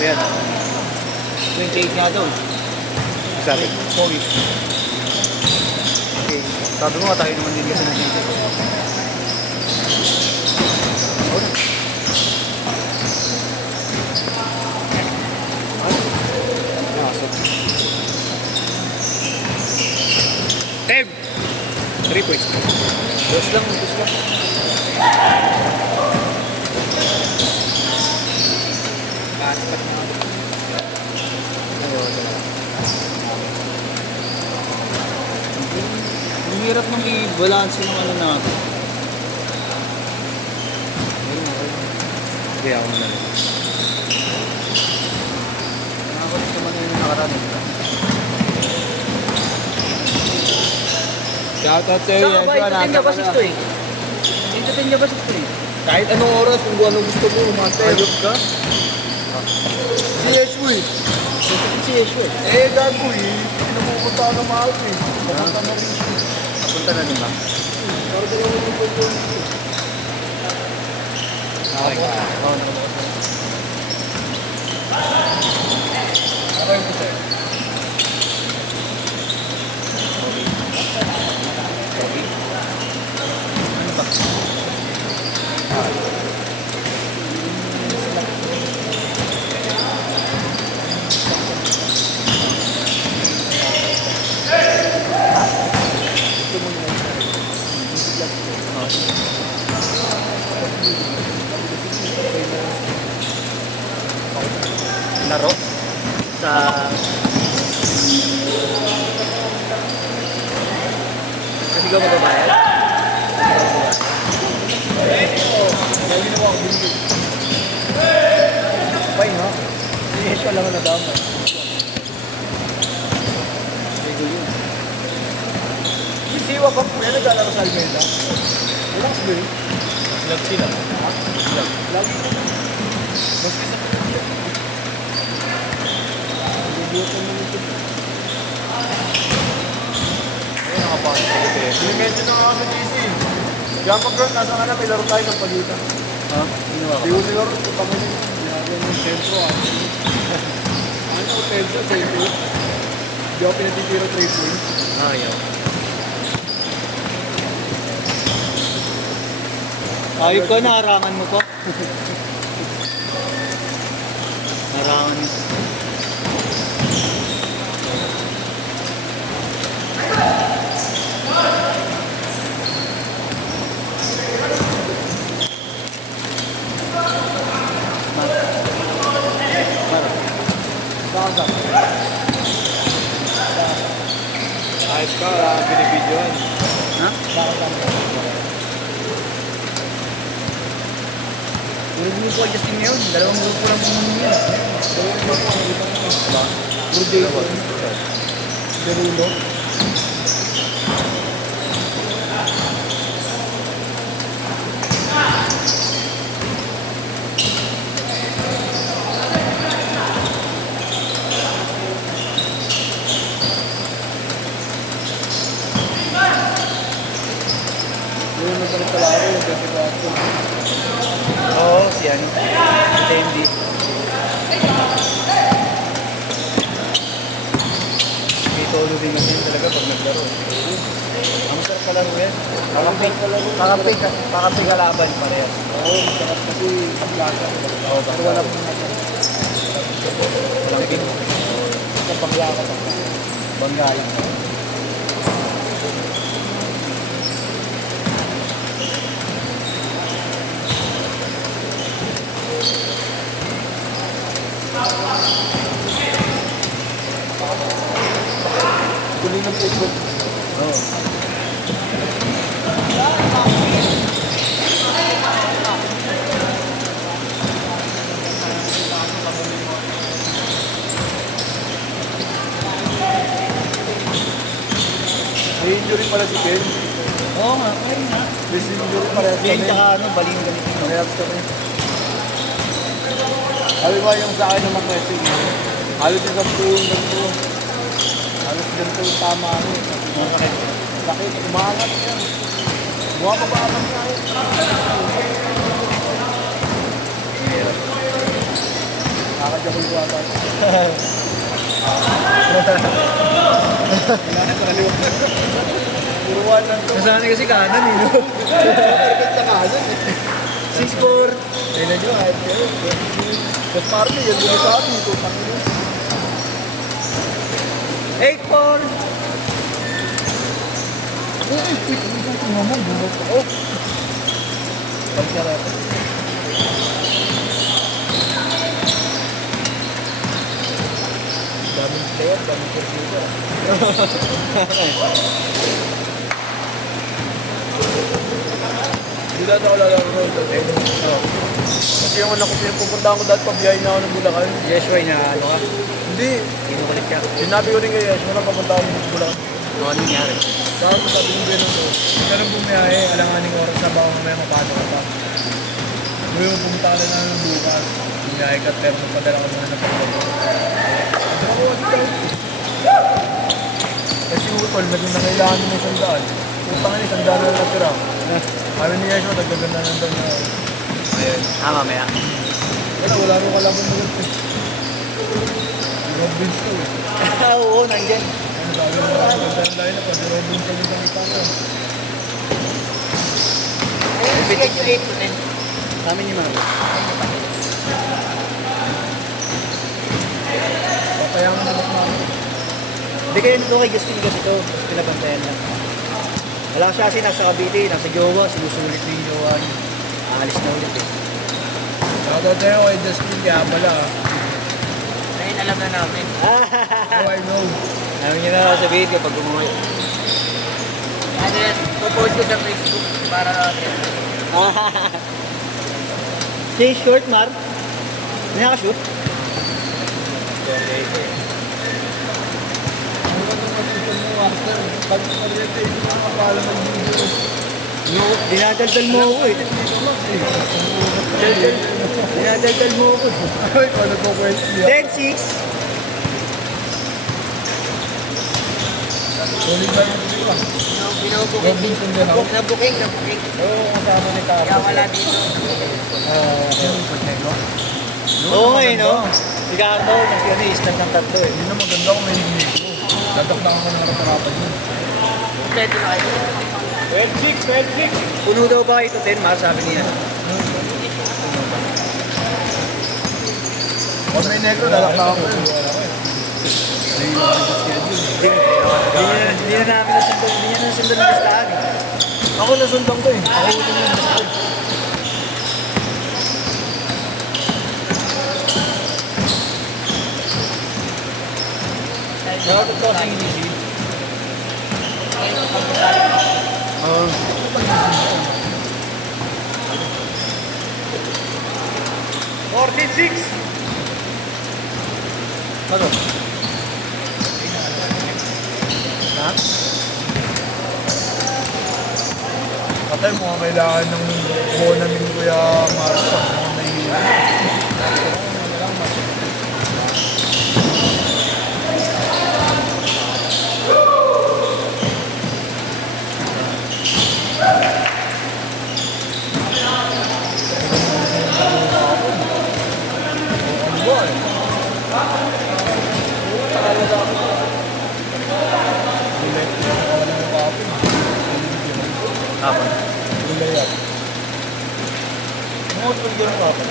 Ayan. 28 nga daw. Sabi. 4 weeks. Okay. Sabi mo tayo naman din kasi nandito. Tev! 3 points. Dos lang. Basket na. Ang hirap nung i-balance ng ano natin. Hindi ako na. Nakakalit naman yung nakaraan. Shoutout sa'yo. Saka ba, itutin niya ba ito eh? Itutin niya ba ito eh? Kahit anong oras, kung ano gusto mo, umate. Ayok ka? Si Yeshu eh. Itutin si Yeshua eh. Eh, gago eh. Pinapupunta ka ng mahal eh. Papunta na rin siya. Napunta na din ba? Pero dalawa yung pwede dito. Okay ka. Okay po sa'yo. Ano ba? Laro sa kasi ikaw magbabayad? Fine ha? Si Yeshu lang ang nadama. Ligo yun. Si Siwa pa po yan naglalaro sa Almeida. Relax ba eh? Lag sila. Lagi ko. Maski sa pagkakas. Bibutan mo nito. Ayun, nakapasok ko eh. Pinimension na nga sa GC. Kaya pag girl, nasa ka na, may laro tayo ng pagitan. Ha? Ginawa Di ko. ko siguro, tuta mo yun. Ginagawa mo yung sentro ah. Ano, sentro, sentro. Di ako pinatitiro 3 points. Ayaw. Ayok ko, naharangan mo pa. Naharangan mo. Saka Ayos ka, binibidyoan. Ha? Puro grupo adjusting ngayon. Dalawang grupo lang pumunod yun. Good day po. Derulo. Yung nagpapalaro, yung 24. Oo, si ano. Si Andy. May todo din kasi talaga pag naglaro. Ang sarap kalaro yan. Kakampi kalaban parehas. Oo, masarap kasi ang lasa. Oo, Pero wala pong natin. Walang kin. Sa bangla ka pa. Banggayan. Tuloy ng Facebook. Oo. May injury pala si Ken. Oo nga, ayun nga. May injury parehas Yan kami. tsaka ano, baling ganito. Parehas kami. Sabi ba yung sa akin ng mag-message? Halos isang tuon ganito. Halos ganito yung tama ako. Sakit, umangat niya. Buha pa ba naman niya? Nakakadya ko yung wata. Wala na, kaliwag na. Puruan lang to. Nasanay kasi kanan eh, no? Perfect sa kanan eh. 6'4". Kailan nyo, kahit kayo. But party, yan din sa amin. Ito, panginoon. 8'4". Uy, quick. Ito naman, bumot ako. Pagkarap. Daming player, daming computer. Hindi na ako lalaro ito. Kasi yung anak ko pupunta ko dahil pabiyahin na ako ng Bulacan. Yes, why na ano ka? Hindi. Kinukulit ka. Sinabi ko rin kay Yesh, wala papunta ako ng Bulacan. Ano nangyari? Tapos sabi ko gano'n ko, ganun bumiyahe, alanganing oras na ba ako mamaya mapano ka pa. Hindi mo pumunta ka na ng bukas. Bumiyahe ka, pero magpadala ka muna ng pagkakas. Ako, kasi utol, naging nangailangan mo ng sandaan. Utang nga, sandaan na natira. Kami ni Yesh, nagaganda ng doon na. Ayun. Mamaya. Wala rin kalaban mo lang. Robins ko eh. Oo, nandiyan. Ano sabi mo, maganda ng line up, pag Robins ko yung nakita ko. Bigay yung 8 to 10. Kami ni Mama. Papayangan na ako. Hindi kayo nito kay Justin kasi ito. Pinabantayan lang. Wala siya kasi nasa Cavite, nasa jowa, sinusulit na yung jowa niya. Aalis na ulit eh. Shoutout tayo kay Justin Gabala. Ngayon alam na namin. How I know. Namin niya na sabihin kapag umuwi. Ano yan? Popost ko sa Facebook para natin. Stay short, Mar. May nakashoot? Ano ba itong matutunan mo, Master? Pag nag-retake mo ang kapala ng video. No, dinadaldal mo ako eh. Dinadaldal mo ako. Ay, paano po question? 10-6. Solid ba yung video? Binubuking. Robins in the house. Nabuking. Oo, kasama ni Tapos. Kaya wala dito. Oo, Oo nga eh, no? Si Carlo, nag-instant ng tatlo eh. Hindi na maganda kung may higit mo. Tatakdakan ko ng harap-harapan yun. Kompleto na kayo. 12-6! Puno daw ba ito 10, Mar? Sabi niya. Kung may negro, tatakdakan ko yun. Hindi na namin nasundan. Hindi niya nasundan ng listahan eh. Ako nasundan ko eh. Ako ulit yung nasundan. Shoutout ko sa Inisi. Oo. 46! Ano? Ha? Patay mo kailangan ng bona ni Kuya Marcos. Mga nahihila. Apa? Gulay yan. Mga tulgar mo ako.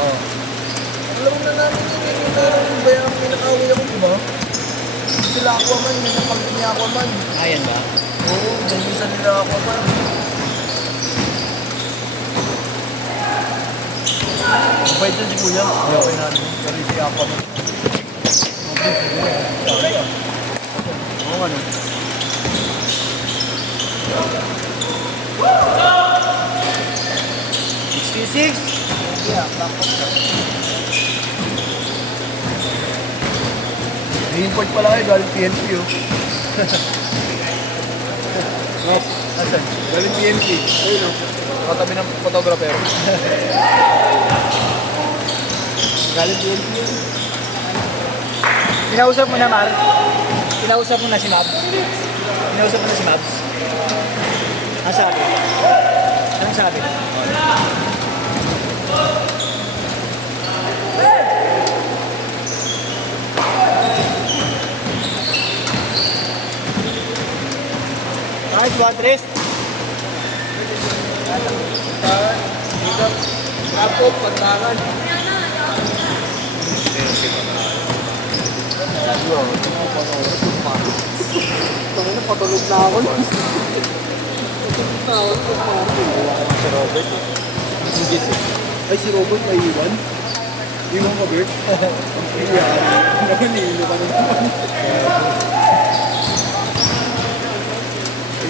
Oo. Alam na namin yun yung naroon ba yung pinakaway ako, diba? Sila Aquaman, may napagin niya Aquaman. Ayan ba? Oo, nagmisa nila Aquaman. Mabait yan si Kuya. Hindi ako inanin. Pero si Aquaman. Oo ano. $66. Yeah, tapos na. Import pala kayo, galing PNP oh. Asan? Galing PNP. Ayun oh. Katabi ng photographer. Galing PNP yun. Pinausap mo na, Mar. Pinausap mo na si Mab. Kinausap mo na si Mabs. Ang sabi? Anong sabi? Nice, Beatrice. Tapos, pantangan. Tangin na, patulog na ako. Patulog na ako. Si Robert. Ay, si Robert may iwan? Iwan ka, Bert? Iyan. Naman, iwan ka naman.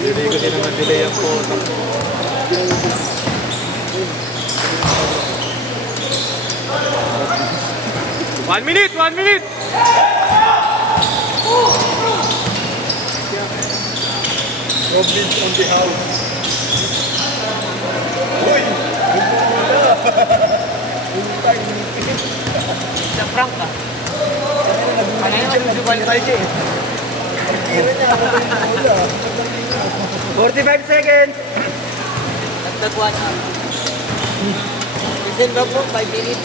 Hindi ko din naman delay ang photo. One minute! Robin on the house. Uy! Sa prank ka? Ano yung nag-qualify siya eh? 45 seconds! Nagtagwan. Listen ba po? 5 minutes.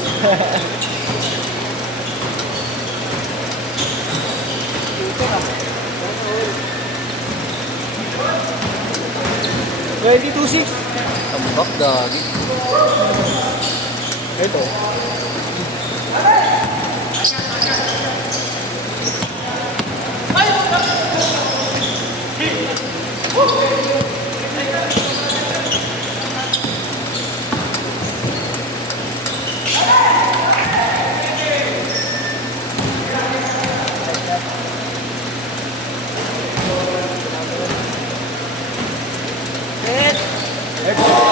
Ready to 6. Tambak dagi. Ito. Set. Ito.